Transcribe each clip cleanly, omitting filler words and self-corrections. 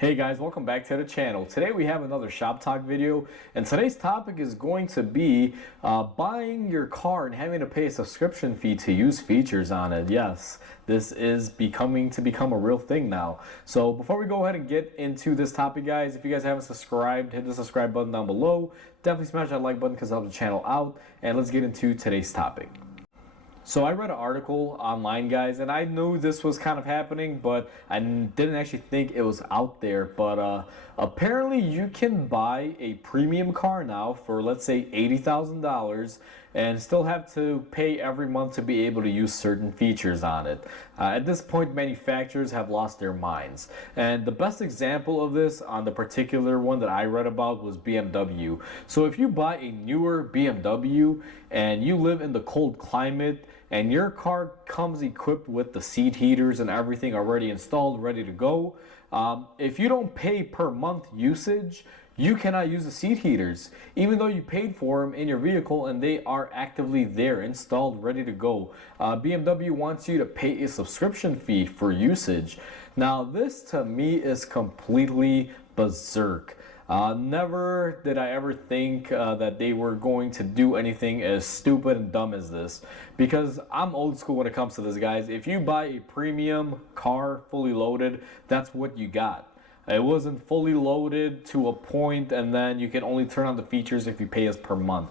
Hey guys, welcome back to the channel. Today we have another Shop Talk video, and today's topic is going to be buying your car and having to pay a subscription fee to use features on it. Yes, this is become a real thing now. So before we go ahead and get into this topic, guys, if you guys haven't subscribed, hit the subscribe button down below. Definitely smash that like button because it helps the channel out, and let's get into today's topic. So I read an article online, guys, and I knew this was kind of happening, but I didn't actually think it was out there. But apparently you can buy a premium car now for, let's say, $80,000 and still have to pay every month to be able to use certain features on it. At this point, manufacturers have lost their minds. And the best example of this on the particular one that I read about was BMW. So if you buy a newer BMW and you live in the cold climate, and your car comes equipped with the seat heaters and everything already installed, ready to go, if you don't pay per month usage, you cannot use the seat heaters, even though you paid for them in your vehicle and they are actively there, installed, ready to go. BMW wants you to pay a subscription fee for usage. Now, this to me is completely berserk. Never did I ever think that they were going to do anything as stupid and dumb as this, because I'm old school when it comes to this, guys. If you buy a premium car fully loaded, that's what you got. It wasn't fully loaded to a point and then you can only turn on the features if you pay us per month.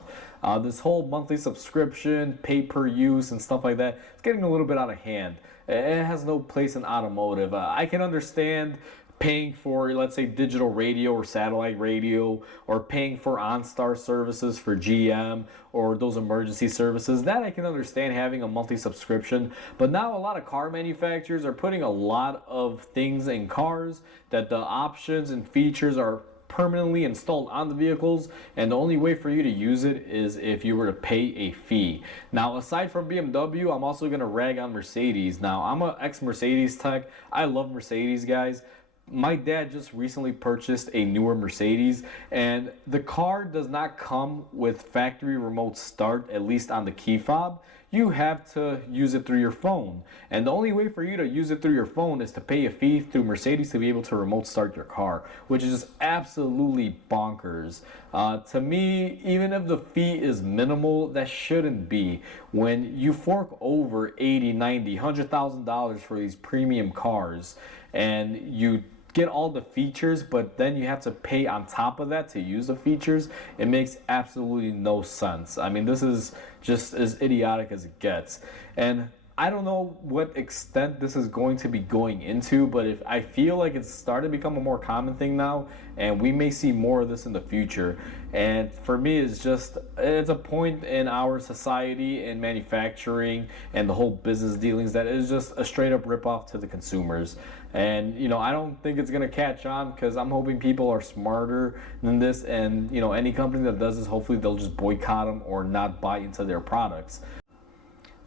This whole monthly subscription, pay per use and stuff like that, it's getting a little bit out of hand. It has no place in automotive. I can understand paying for, let's say, digital radio or satellite radio, or paying for OnStar services for GM or those emergency services. That I can understand, having a monthly subscription. But now a lot of car manufacturers are putting a lot of things in cars that the options and features are permanently installed on the vehicles, and the only way for you to use it is if you were to pay a fee. Now, aside from BMW, I'm also going to rag on Mercedes. Now, I'm an ex-Mercedes tech. I love Mercedes, guys. My dad just recently purchased a newer Mercedes, and the car does not come with factory remote start, at least on the key fob. You have to use it through your phone, and the only way for you to use it through your phone is to pay a fee through Mercedes to be able to remote start your car, which is just absolutely bonkers. To me, even if the fee is minimal, that shouldn't be. When you fork over 80, 90, $100,000 for these premium cars, and you get all the features, but then you have to pay on top of that to use the features, it makes absolutely no sense. I mean, this is just as idiotic as it gets. And I don't know what extent this is going to be going into, but if I feel like it's starting to become a more common thing now, and we may see more of this in the future. And for me, it's a point in our society and manufacturing and the whole business dealings that is just a straight up ripoff to the consumers. And I don't think it's gonna catch on, because I'm hoping people are smarter than this, and any company that does this, hopefully they'll just boycott them or not buy into their products.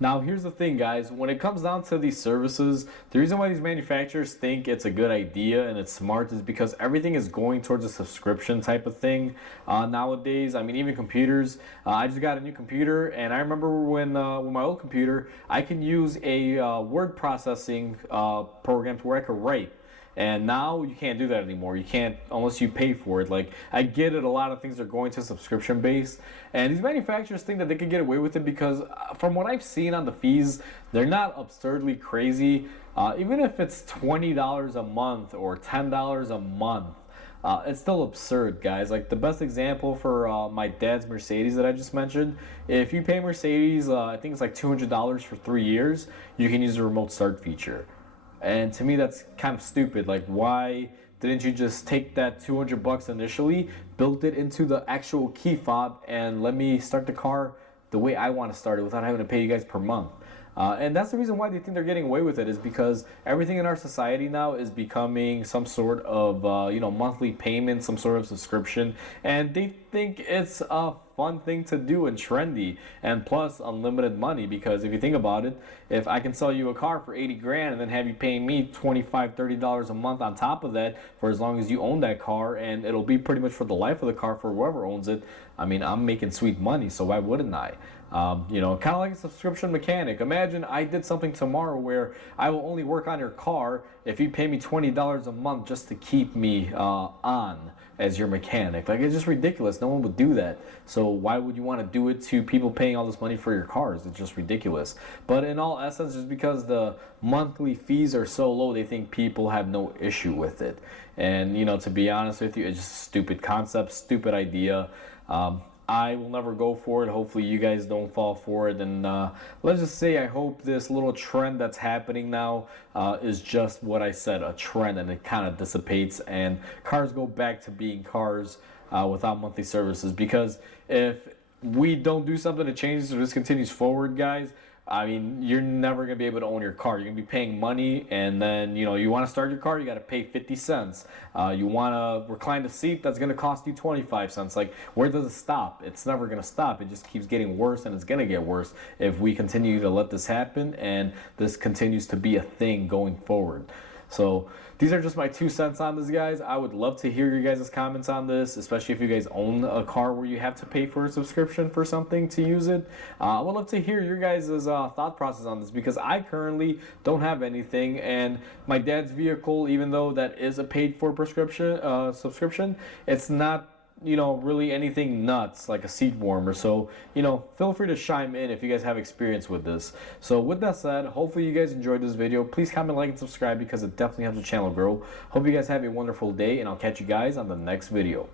Now, here's the thing, guys. When it comes down to these services, the reason why these manufacturers think it's a good idea and it's smart is because everything is going towards a subscription type of thing nowadays. I mean, even computers. I just got a new computer, and I remember when with my old computer, I can use a word processing program to where I could write. And now you can't do that anymore. You can't unless you pay for it. Like, I get it, a lot of things are going to subscription based, and these manufacturers think that they can get away with it because from what I've seen on the fees, they're not absurdly crazy. Even if it's $20 a month or $10 a month, it's still absurd, guys. Like, the best example for my dad's Mercedes that I just mentioned, if you pay Mercedes, I think it's like $200 for 3 years, you can use the remote start feature. And to me, that's kind of stupid. Like, why didn't you just take that $200 initially, built it into the actual key fob, and let me start the car the way I want to start it without having to pay you guys per month? And that's the reason why they think they're getting away with it, is because everything in our society now is becoming some sort of monthly payment, some sort of subscription, and they think it's a fun thing to do and trendy, and plus unlimited money. Because if you think about it, if I can sell you a car for 80 grand and then have you paying me $25-$30 a month on top of that for as long as you own that car, and it'll be pretty much for the life of the car for whoever owns it, I mean, I'm making sweet money, so why wouldn't I? Kind of like a subscription mechanic. Imagine I did something tomorrow where I will only work on your car if you pay me $20 a month just to keep me on as your mechanic. Like, it's just ridiculous. No one would do that. So why would you want to do it to people paying all this money for your cars? It's just ridiculous. But in all essence, just because the monthly fees are so low, they think people have no issue with it. And, you know, to be honest with you, it's just a stupid concept, stupid idea. I will never go for it. Hopefully you guys don't fall for it. And let's just say I hope this little trend that's happening now is just what I said, a trend, and it kind of dissipates and cars go back to being cars without monthly services. Because if we don't do something to change this, or this continues forward, guys, I mean, you're never going to be able to own your car. You're going to be paying money, and then, you know, you want to start your car, you got to pay 50 cents. You want to recline the seat, that's going to cost you 25 cents. Like, where does it stop? It's never going to stop. It just keeps getting worse, and it's going to get worse if we continue to let this happen, and this continues to be a thing going forward. So these are just my 2 cents on this, guys. I would love to hear your guys' comments on this, especially if you guys own a car where you have to pay for a subscription for something to use it. I would love to hear your guys' thought process on this, because I currently don't have anything, and my dad's vehicle, even though that is a paid for subscription, it's not, you know, really anything nuts like a seat warmer. So, you know, feel free to chime in if you guys have experience with this. So with that said, hopefully you guys enjoyed this video. Please comment, like, and subscribe, because it definitely helps the channel grow. Hope you guys have a wonderful day, and I'll catch you guys on the next video.